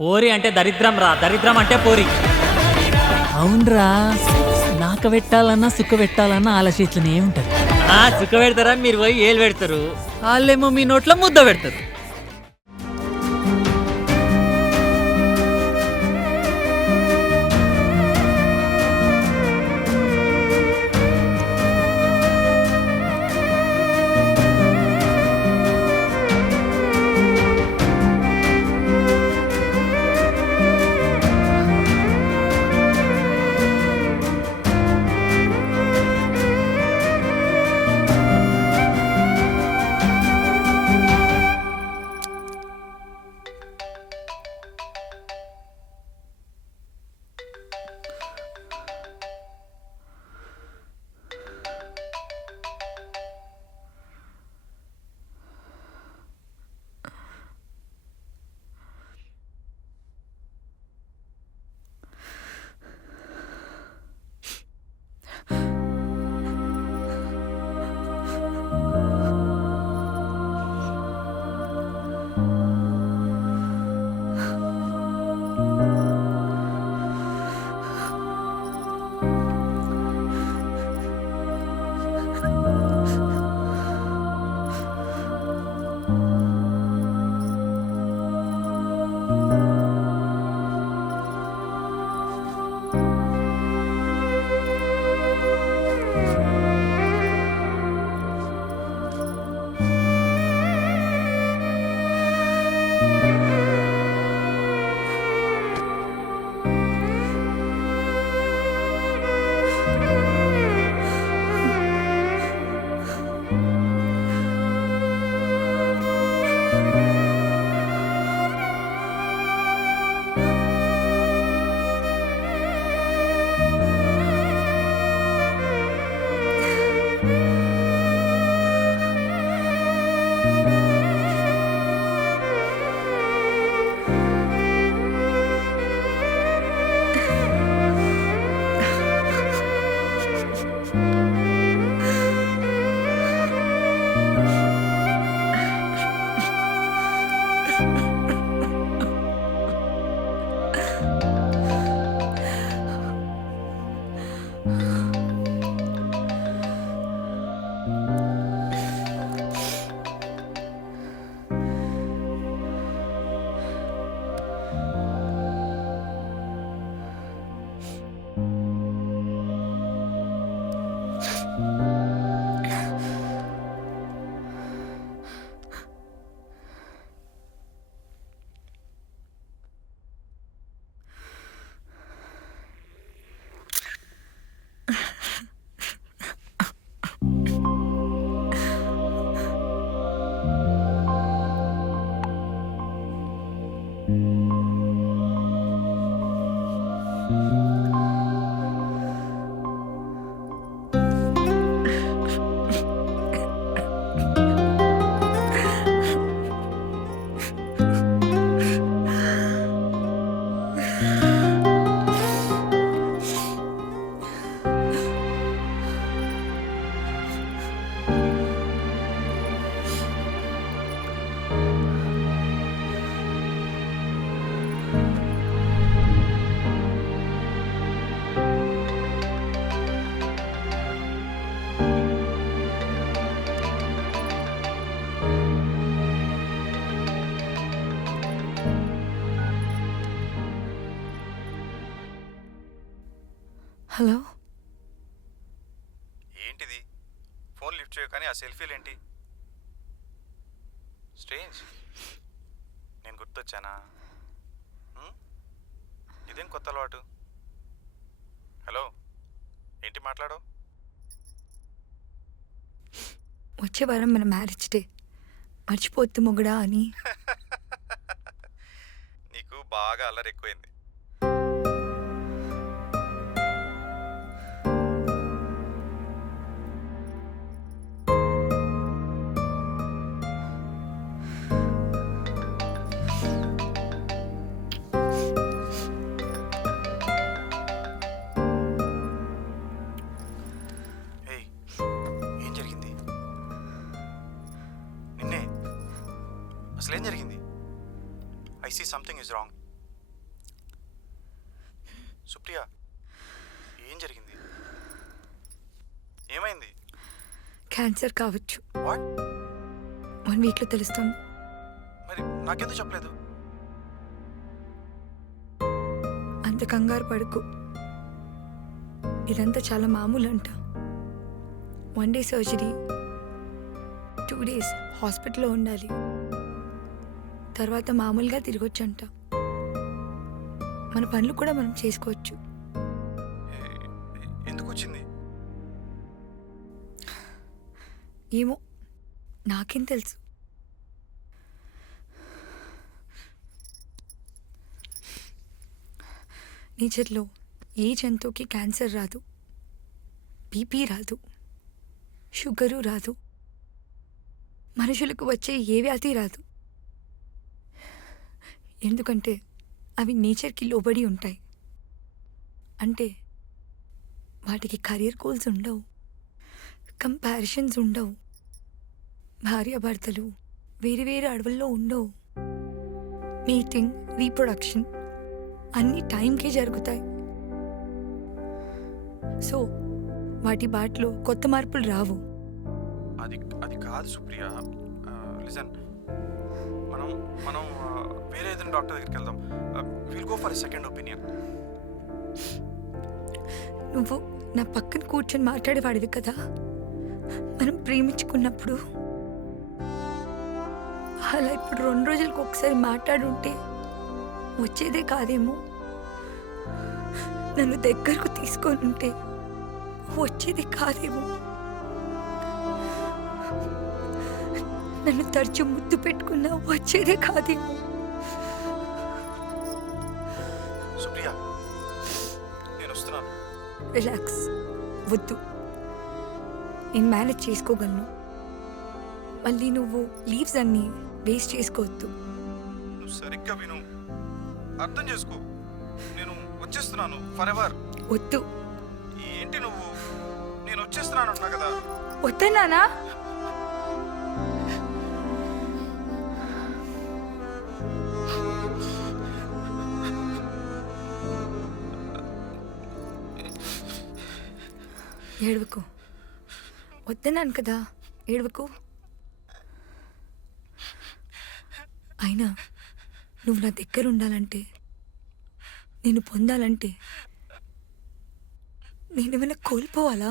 పోరి అంటే దరిద్రం రా, దరిద్రం అంటే పోరి. అవునరా, నాక పెట్టాలన్నా సుఖ పెట్టాలన్నా ఆలోచించనే ఉంటది. సుఖ పెడతారని మీరు పోయి ఏలు పెడతారు, వాళ్ళేమో మీ నోట్లో ముద్ద పెడతారు. హలో, ఏంటిది? ఫోన్ లిఫ్ట్ చేయు కానీ ఆ సెల్ఫీలు ఏంటి? స్ట్రేంజ్. నేను గుర్తొచ్చానా? ఇదేం కొత్త అలవాటు? హలో, ఏంటి మాట్లాడవు? వచ్చే వారం మన మ్యారేజ్ డే, మర్చిపోద్దు మొగుడా అని. నీకు బాగా అల్లరి ఎక్కువైంది. అసలేం జరిగింది? I see something is wrong. Supriya, ఏం జరిగింది? ఏమైంది? క్యాన్సర్ కావచ్చు. వాట్? 1 వీక్లో తెలుస్తుంది. మరి నాకెందుకు చెప్పలేదు? అంత కంగారు పడుకు. ఇదంతా చాలా మామూలు అంట. 1 డే సర్జరీ, 2 డేస్ హాస్పిటల్లో ఉండాలి. తర్వాత మామూలుగా తిరగొచ్చంట. మన పనులు కూడా మనం చేసుకోవచ్చు. ఎందుకు వచ్చింది? ఏమో, నాకేం తెలుసు. నేచర్లో ఏ జంతువుకి క్యాన్సర్ రాదు, బీపీ రాదు, షుగరు రాదు, మనుషులకు వచ్చే ఏ వ్యాధి రాదు. ఎందుకంటే అవి నేచర్కి లోబడి ఉంటాయి. అంటే వాటికి కెరీర్ గోల్స్ ఉండవు, కంపారిజన్స్ ఉండవు, భార్యాభర్తలు వేరే వేరే అడవుల్లో ఉండవు. మీటింగ్, రీప్రొడక్షన్ అన్నీ టైంకే జరుగుతాయి. సో వాటి బాటలో కొత్త మార్పులు రావు. అది అది కాదు సుప్రియ. లిజన్, మనం మనం వేరే ఏదైనా డాక్టర్ దగ్గరికి వెళ్దాం. Will go for second opinion. నువ్వు నా పక్కన కూర్చొని మాట్లాడేవాడివి కదా మనం ప్రేమించుకున్నప్పుడు. అలా ఇప్పుడు 2 రోజులకు ఒకసారి మాట్లాడుంటే వచ్చేదే కాదేమో. నన్ను దగ్గరకు తీసుకొని ఉంటే వచ్చేది కాదేమో. నన్ను తరచు ముద్దు పెట్టుకున్నా వచ్చేదే కాదేమో. సుప్రియ, నేను వస్తున్నాను. రిలాక్స్, వద్దు. నేను మేనేజ్ చేసుకోగలను. మళ్ళీ నువ్వు లీవ్స్ అన్నీ వేస్ట్ చేసుకోవద్దు. నువ్వు సరిగ్గా విను, అర్థం చేసుకో. నేను వచ్చేస్తున్నాను ఫర్ ఎవర్. వద్దు. ఏంటి నువ్వు? నేను వచ్చేస్తున్నాను అన్నా కదా. వద్దన్నానా? ఏడవకు. వద్దన్నాను కదా, ఏడవకు. అయినా నువ్వు నా దగ్గర ఉండాలంటే, నేను పొందాలంటే నేనేమైనా కోల్పోవాలా?